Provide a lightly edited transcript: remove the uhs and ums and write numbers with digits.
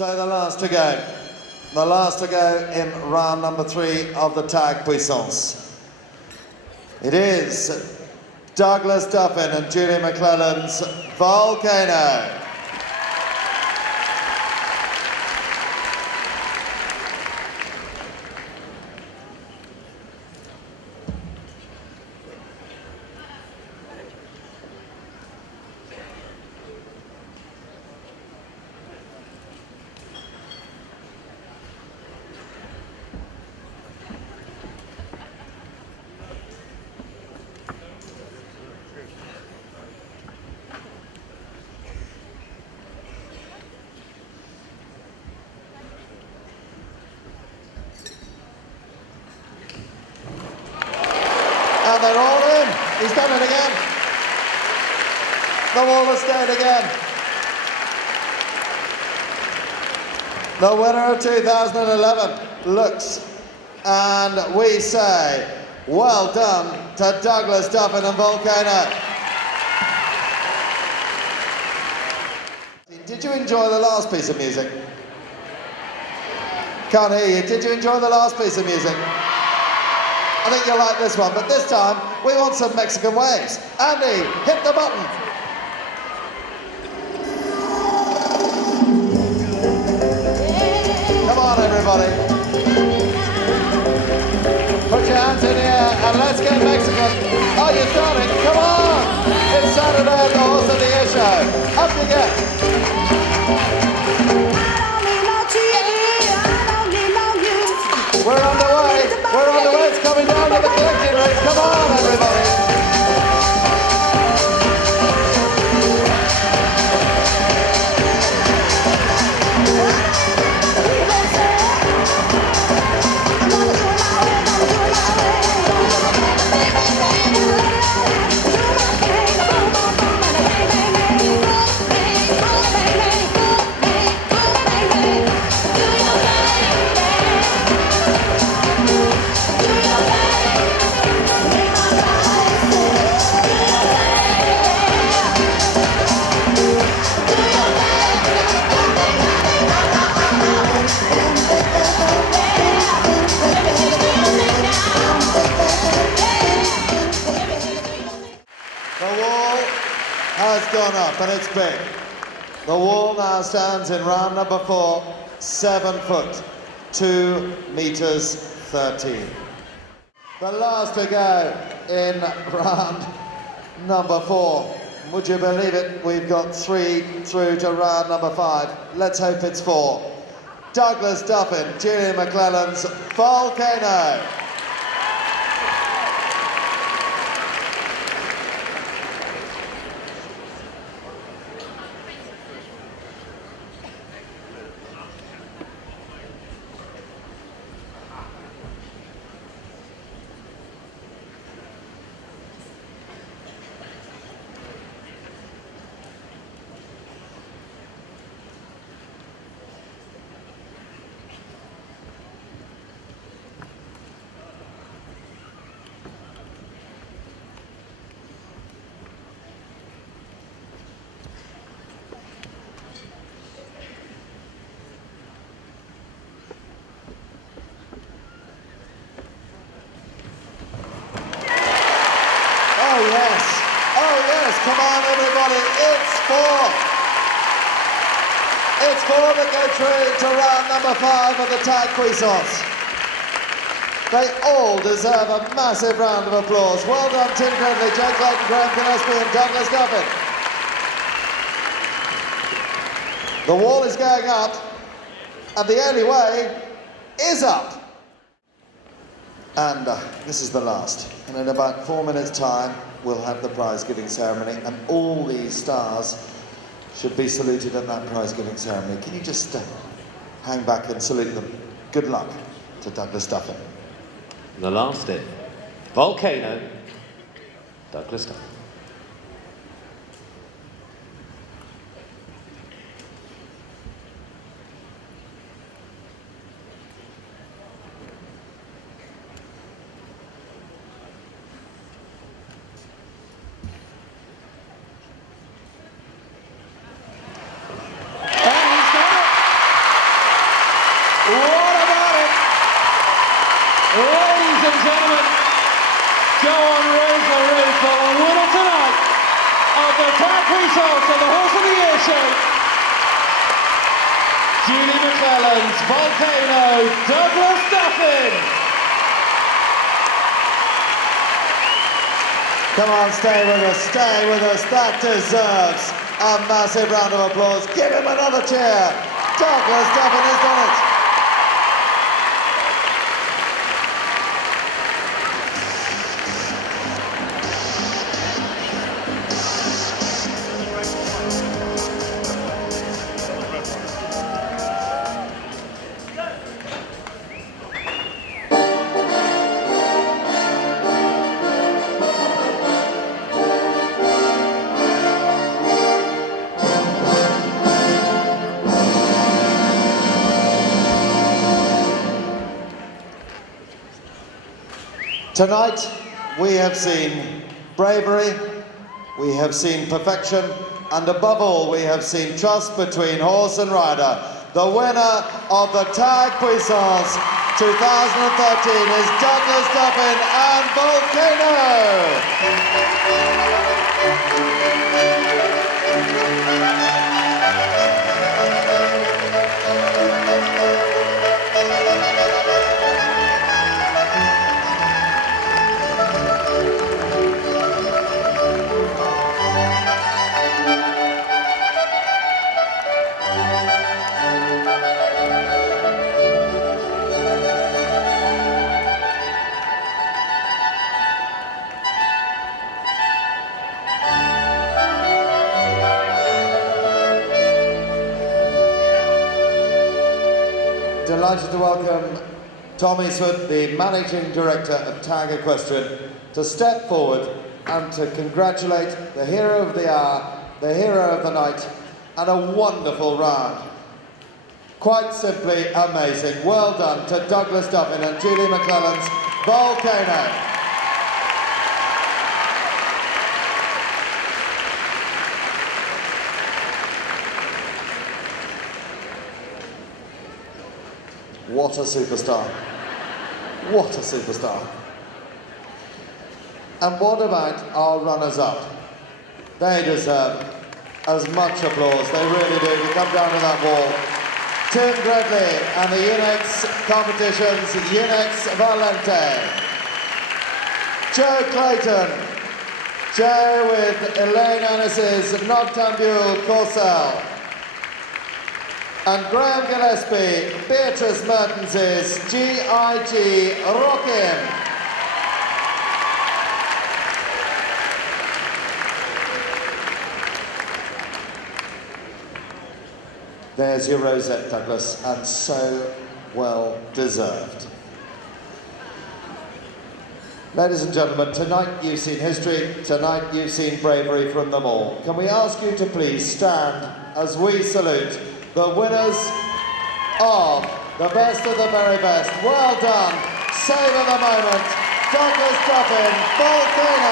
So the last to go. The last to go in round number 3 of the Tagg Puissance. It is Douglas Duffin and Julie McClellan's Volcano. And they're all in. He's done it again. The wall has stayed again. The winner of 2011 looks, and we say, well done to Douglas Duffin and Volcano. Did you enjoy the last piece of music? Can't hear you. Did you enjoy the last piece of music? I think you'll like this one, but this time we want some Mexican waves. Andy, hit the button. Come on, everybody. Put your hands in the air and let's get Mexican. Oh, you're starting. Come on. It's Saturday at the Horse of the Year show. Up you get. We're underway. We're underway. It's coming down to the collection race. Come on, everybody. Has gone up and it's big. The wall now stands in round number 4, 7 foot, 2 meters 13. The last to go in round number 4. Would you believe it? We've got 3 through to round number 5. Let's hope it's 4. Douglas Duffin, Julie McClellan's Volcano. Oh yes, come on everybody, it's 4. It's 4 that go through to round number 5 of the Tagg Puissance. They all deserve a massive round of applause. Well done Tim Credley, Jake Clayton, Graham Gillespie and Douglas Duffin. The wall is going up and the only way is up. And this is the last. And in about 4 minutes' time, we'll have the prize-giving ceremony, and all these stars should be saluted at that prize-giving ceremony. Can you just hang back and salute them? Good luck to Douglas Duffin. The last in, Volcano, Douglas Duffin. go on raise the roof for the winner tonight of the Tagg Puissance of the Horse of the Year show. Julie McClelland's Volcano, Douglas Duffin. Come on, stay with us, stay with us. That deserves a massive round of applause. Give him another cheer. Douglas Duffin has done it. Tonight, we have seen bravery, we have seen perfection, and above all, we have seen trust between horse and rider. The winner of the Tagg Puissance 2013 is Douglas Duffin and Volcano. Delighted to welcome Tom Eastwood, the Managing Director of Tagg Equestrian, to step forward and to congratulate the hero of the hour, the hero of the night, and a wonderful round. Quite simply amazing. Well done to Douglas Duffin and Julie McClelland's Volcano. What a superstar. What a superstar. And what about our runners-up? They deserve as much applause, they really do. We come down to that wall. Tim Gredley and the Unix competitions, Unix Valente. Joe Clayton. Joe with Elaine Ennis's Noctambule Corsel. And Graham Gillespie, Beatrice Mertens's GIG Rockin. There's your rosette, Douglas, and so well deserved. Ladies and gentlemen, tonight you've seen history, tonight you've seen bravery from them all. Can we ask you to please stand as we salute the winners of the best of the very best. Well done. Save of the moment. Douglas Duffin, Volcano.